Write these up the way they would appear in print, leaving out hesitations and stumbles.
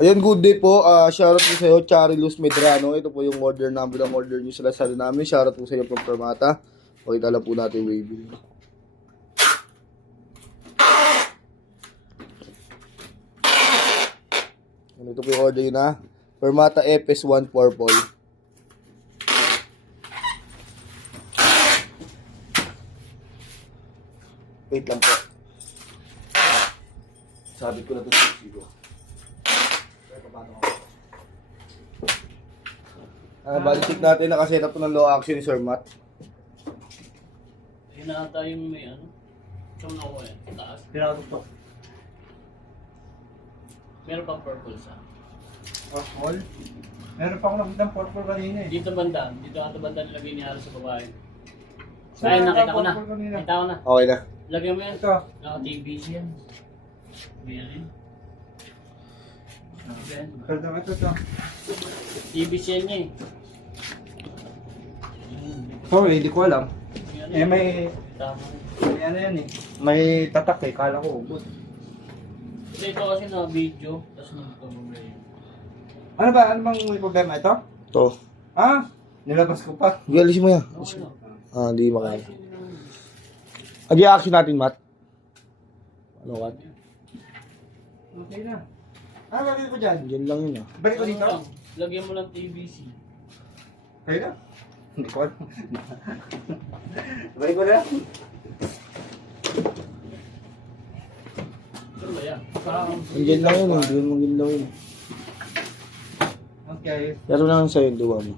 Ayun, good day po. Shoutout po sa'yo, Chari Luz Medrano. Ito po yung order number ng order nyo sa Lazada namin. Shoutout po sa'yo from Permata. Pakita lang po natin yung waving. Ito po yung order yun ha. Permata FS1 Purple. Wait lang po. Sabit ko na ito sa sigo. Bali check natin, nakaset up po ng low action ni Sir Matt. Yun na ata yung may ano. Ikaw na ako eh. Taas. Pinakot to. Meron pang purple sa. Purple? Meron pa ako nakita ng purple kanina eh. Dito banda. Dito ata banda nilagay ni Halos sa babae. Saan Ayun, ang nakita ko na. purple kanina? Nakita ko na. Okay na. Lagyan mo yan. Ito. Naka-TBC yan. Ayan yun. Pwede naman ito. TBC yan niya eh. Sorry, hindi ko alam. Ayan, Eh may... tama. May ano yan eh. May tatak eh. Kala ko ubod. Kasi ito kasi na-video. Tapos nagpapabay. Ano ba? Ano bang may problema ito? Ito. Ah! Nilabas ko pa. Alisin mo yan. Okay na. Hindi makaya. Ag-i-action natin, Matt. Ano, Matt? Okay na. Ah, lagay ko dyan. Diyan lang yun ah. Balik ko dito. Ano lang, lagyan mo lang TBC. Kayo na. Hindi ko alam. Balik ko na. Ano ba yan? Parang Diyan lang yun. Diyan mo lang yun. Okay. Laro lang sa'yo yung duwa mo.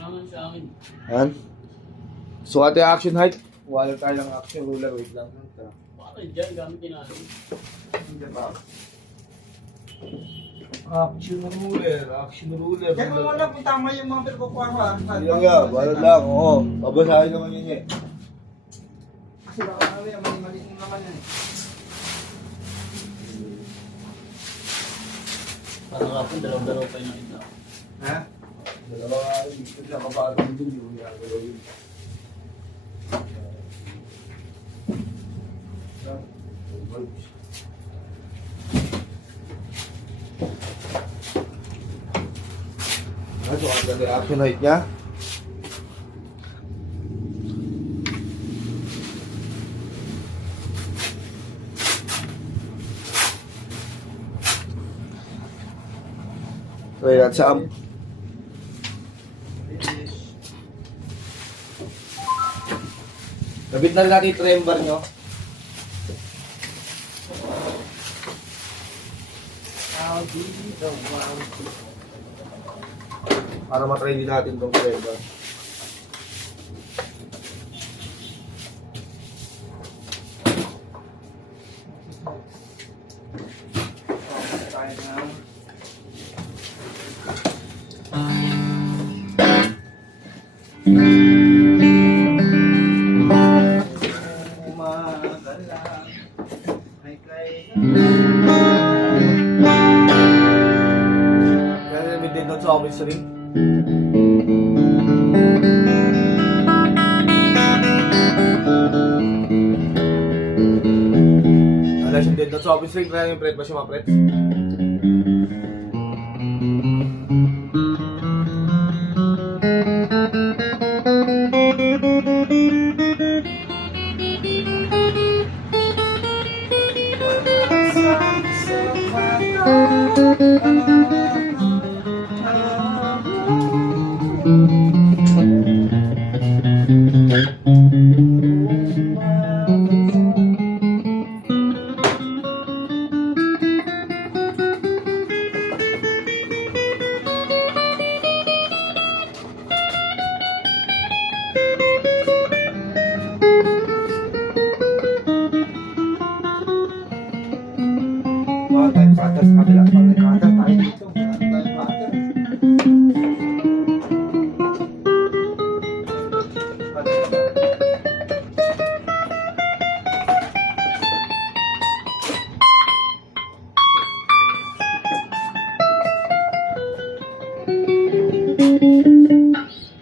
wala man sa akin. Ayan. So, ate action height. Wala tayo ng action ruler. Wait lang. Bakit dyan gamit din natin? Hindi ba? Action ruler. Action ruler. Kaya mo muna kung tama yung mga pinagkukuha ko ah. Hindi lang yan. Wala lang. Oo. Babasahin naman yun eh. Kasi baka kami, mali-mali naman yan eh. Parang kapon, dalaw-dalaw pa yung nakita. Ha? Dalawa nga rin. Gusto niya kapatid din yung ginagawa yun. So, ang ganda action height niya. Okay, that's Gabit na rin natin yung trembar nyo. Para matry din natin itong trembar. Tayo na. Kaya namin din doon sa office ring. Alas yung din doon sa office ring. Kaya yung pret ba siya mapret? Mga tayo patas sa kabila. Pag nagkakata tayo dito. Tayo patas.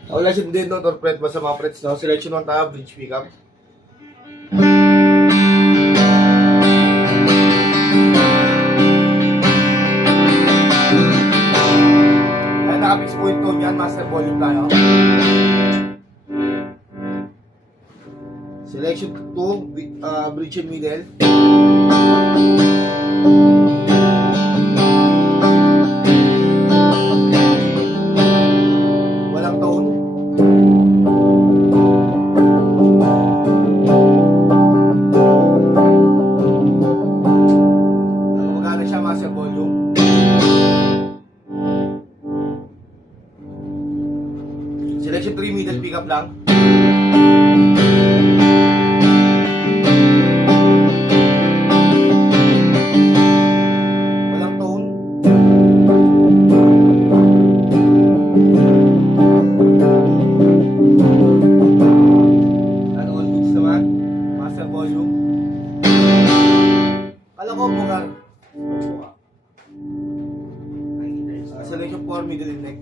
Wala siya din doon, or pret ba sa mga prets, no? Selection 1 tayo, bridge pickup. Naka-fix point tone yan, master volume tayo. Selection 2, bridge and middle. Walang tone. Magana siya, master volume. Selection 3, middle pickup lang. Walang tone. Ano, all goods naman. Master volume. Kala ko bugar. Selection 4, middle and neck.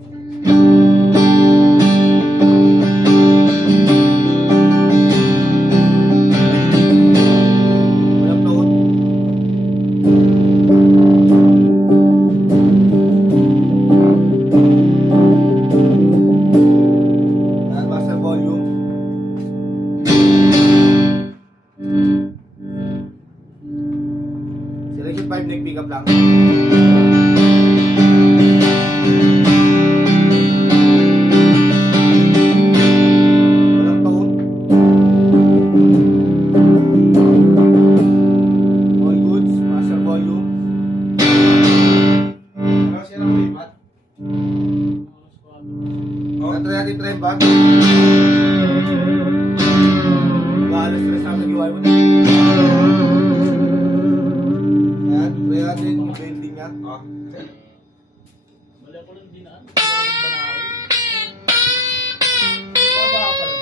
Walang tone. Yan, master volume. Selection 5, neck pickup lang. Walang tone. All goods, master volume. Ano siya ng limat? Natry natin trend back. Mag-alas stress ang nag-iway mo. Yan, try natin yung bending niya. Wala ko lang dinaan. Baba ka pala.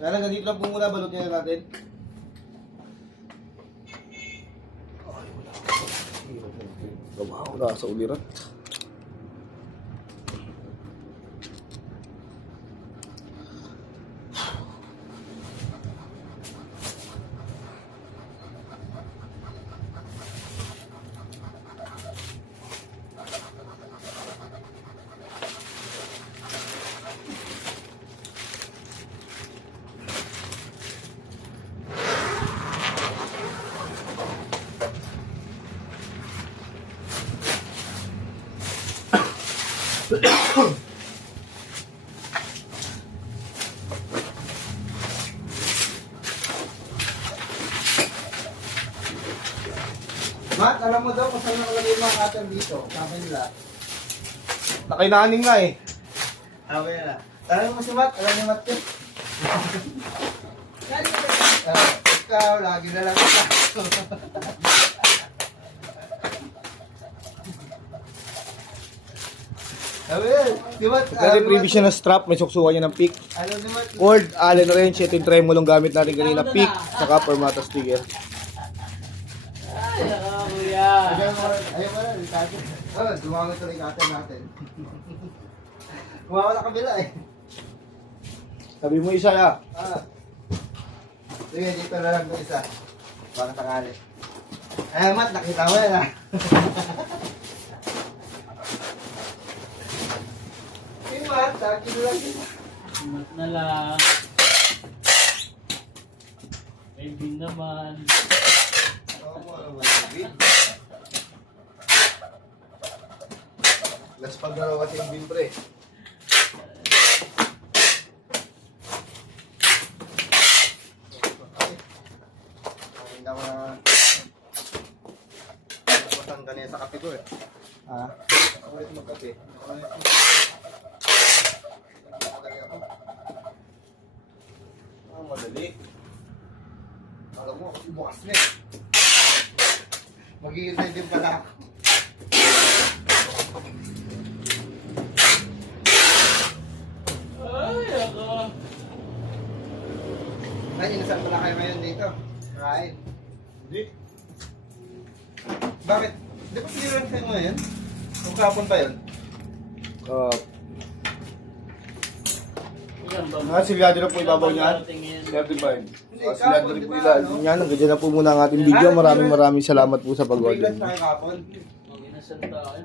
Kaya lang, ganito lang po muna, balot niya natin. Ay, wala. Wala sa ulirat. Matt, alam mo daw kung saan nakalagay yung mga cutter dito. Sabi nila. Nakainaning nga eh. Sabi nila. Alam mo si Matt? Alam ni Matt yun? Ikaw, lagi na lang ito. Sabi yun, si Matt. Kasi previous siya na strap, may suksukan niya ng pick. Alam ni Matt. Cord, Allen wrench, ito yung tremolong gamit natin kanina. Pick, saka permata sticker. Ay, kuya. Ayaw mo na, Ricardo. Dumamit tuloy yung cutter natin. Kumawa na kabila eh. Sabi mo isa ya. Sige, dito na lang yung isa. Para sakali. Eh, Matt, nakita mo yan ah. Si Matt, akin lang yun. Mat na lang. May bin naman. Last pag dalawa kasi yung bin pre. Hindi ako na... Napasang kanina sa kape ko eh. Ako rin magkape. Madali. Alam mo, kasi bukas na eh. Maghihintay din pala ako. Ay, ako. Ay, inasal pala kayo ngayon dito. Right. Hindi. Bakit? Di ba clearance kayo ngayon? Kung kahapon pa yun? Ilan ba? Silyado na po ibabaw niyan. Darating yan. 35. Silyado rin po ilalim niyan. Hanggang dyan na po muna ang ating video. Maraming salamat po sa pag-order. Clearance tayo kahapon. Mag-inasal tayo.